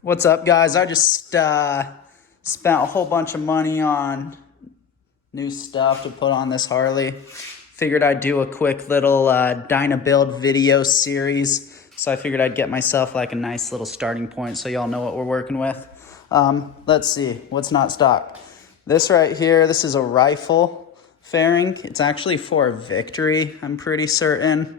What's up, guys? I just spent a whole bunch of money on new stuff to put on this Harley. Figured I'd do a quick little Dyna build video series. So I figured I'd get myself like a nice little starting point so y'all know what we're working with. Let's see, what's not stock? This right here, this is a rifle fairing. It's actually for a Victory, I'm pretty certain.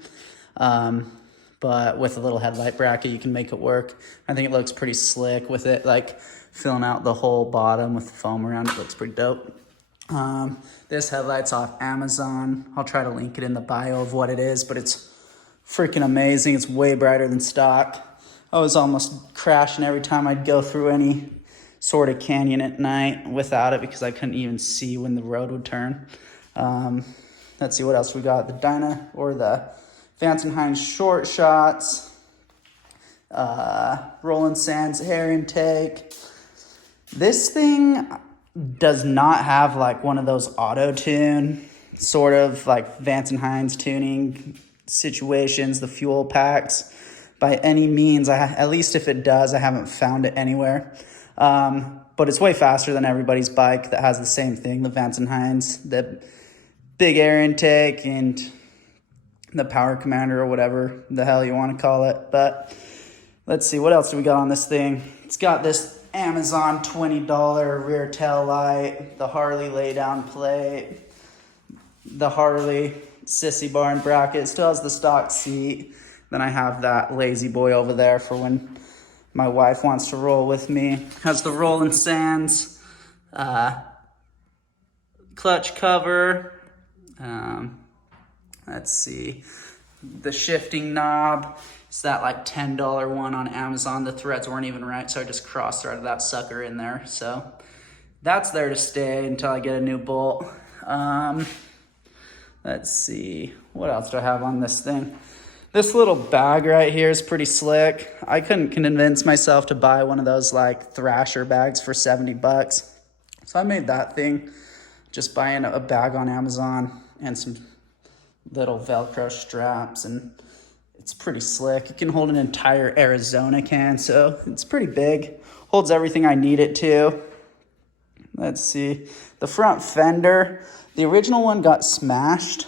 But with a little headlight bracket, you can make it work. I think it looks pretty slick with it, like filling out the whole bottom with the foam around it. Looks pretty dope. This headlight's off Amazon. I'll try to link it in the bio of what it is, but it's freaking amazing. It's way brighter than stock. I was almost crashing every time I'd go through any sort of canyon at night without it because I couldn't even see when the road would turn. Let's see what else we got. The Dyna or the Vance and Hines Shortshots, Roland Sands air intake. This thing does not have like one of those auto tune sort of like Vance and Hines tuning situations, the fuel packs by any means. At least if it does, I haven't found it anywhere. But it's way faster than everybody's bike that has the same thing, the Vance and Hines, the big air intake and the power commander or whatever the hell you want to call it. But let's see, what else do we got on this thing? It's got this Amazon $20 rear tail light, the Harley lay down plate, the Harley sissy bar and bracket. It still has the stock seat. Then I have that lazy boy over there for when my wife wants to roll with me. Has the Roland Sands clutch cover. Let's see, the shifting knob. It's that like $10 one on Amazon. The threads weren't even right, so I just cross-threaded that sucker in there. So that's there to stay until I get a new bolt. Let's see, what else do I have on this thing? This little bag right here is pretty slick. I couldn't convince myself to buy one of those like Thrasher bags for 70 bucks. So I made that thing just buying a bag on Amazon and some little Velcro straps, and it's pretty slick. It can hold an entire Arizona can, so it's pretty big. Holds everything I need it to. Let's see. The front fender, the original one got smashed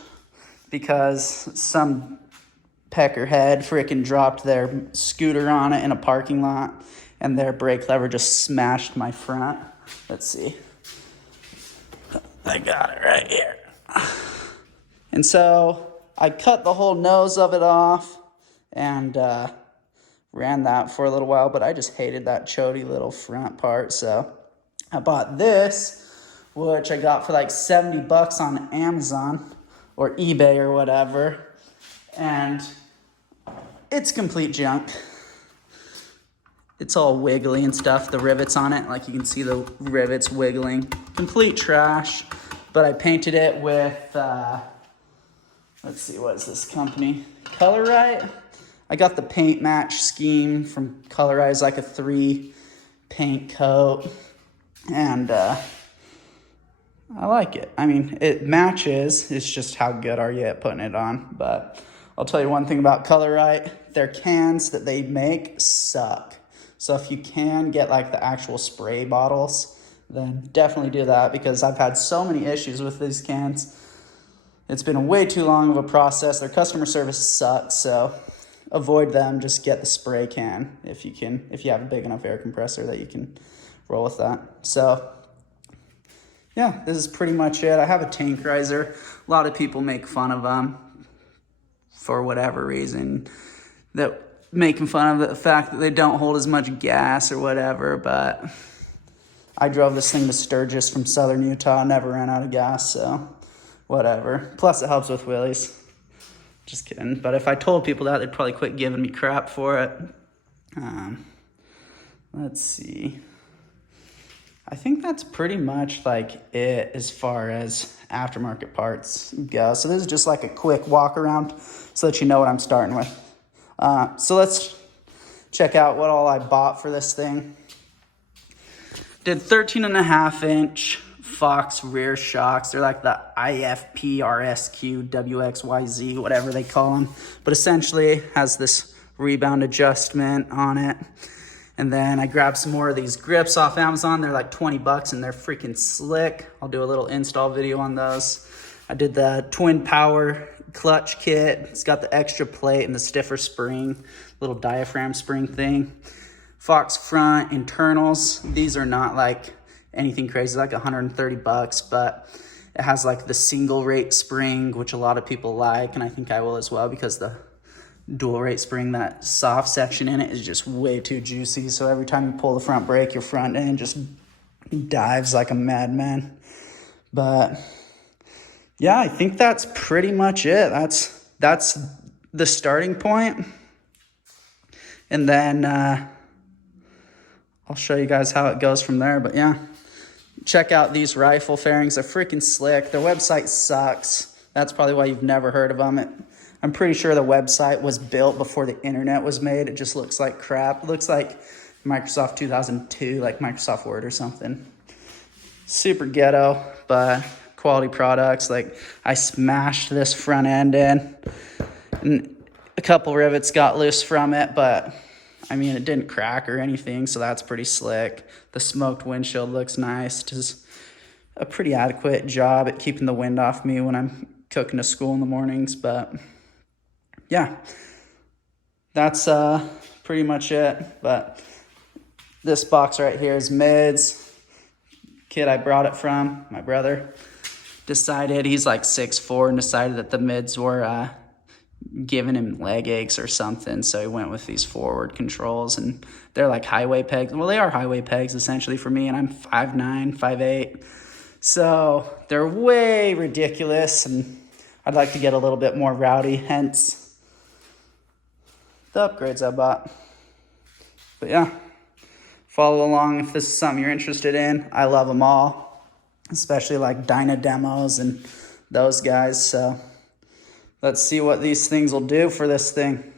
because some peckerhead freaking dropped their scooter on it in a parking lot, and their brake lever just smashed my front. Let's see. I got it right here. And so I cut the whole nose of it off and ran that for a little while, but I just hated that chody little front part. So I bought this, which I got for like 70 bucks on Amazon or eBay or whatever. And it's complete junk. It's all wiggly and stuff. The rivets on it, like you can see the rivets wiggling. Complete trash. But I painted it with, let's see, what is this company? Colorite. I got the paint match scheme from Colorite, like a 3 paint coat. And I like it. I mean, it matches. It's just how good are you at putting it on. But I'll tell you one thing about Colorite. Their cans that they make suck. So if you can get like the actual spray bottles, then definitely do that, because I've had so many issues with these cans. It's been way too long of a process. Their customer service sucks, so avoid them. Just get the spray can if you can, if you have a big enough air compressor that you can roll with that. So yeah, this is pretty much it. I have a tank riser. A lot of people make fun of them for whatever reason, that making fun of the fact that they don't hold as much gas or whatever, but I drove this thing to Sturgis from southern Utah, never ran out of gas, so whatever. Plus it helps with wheelies. Just kidding. But if I told people that, they'd probably quit giving me crap for it. Let's see. I think that's pretty much like it as far as aftermarket parts go. So this is just like a quick walk around so that you know what I'm starting with. So let's check out what all I bought for this thing. Did 13.5 inch Fox rear shocks. They're like the IFP-R WXYZ, whatever they call them. But essentially has this rebound adjustment on it. And then I grabbed some more of these grips off Amazon. They're like 20 bucks and they're freaking slick. I'll do a little install video on those. I did the twin power clutch kit. It's got the extra plate and the stiffer spring, little diaphragm spring thing. Fox front internals. These are not like anything crazy, like 130 bucks, but it has like the single rate spring, which a lot of people like, and I think I will as well, because the dual rate spring, that soft section in it is just way too juicy. So every time you pull the front brake, your front end just dives like a madman. But yeah, I think that's pretty much it. That's the starting point. And then I'll show you guys how it goes from there. But yeah, check out these rifle fairings. They're freaking slick. Their website sucks. That's probably why you've never heard of them. I'm pretty sure the website was built before the internet was made. It just looks like crap. It looks like Microsoft 2002, like Microsoft Word or something. Super ghetto, but quality products. Like, I smashed this front end in, and a couple rivets got loose from it, but I mean, it didn't crack or anything, so that's pretty slick. The smoked windshield looks nice. Does a pretty adequate job at keeping the wind off me when I'm cooking to school in the mornings. But yeah, that's pretty much it. But this box right here is mids. Kid I brought it from, my brother, decided, he's like 6'4", and decided that the mids were giving him leg aches or something, so he went with these forward controls, and they're like highway pegs. Well, they are highway pegs essentially for me, and I'm 5'9", 5'8", so they're way ridiculous, and I'd like to get a little bit more rowdy, hence the upgrades I bought. But yeah, follow along if this is something you're interested in. I love them all, especially like Dyna demos and those guys. So let's see what these things will do for this thing.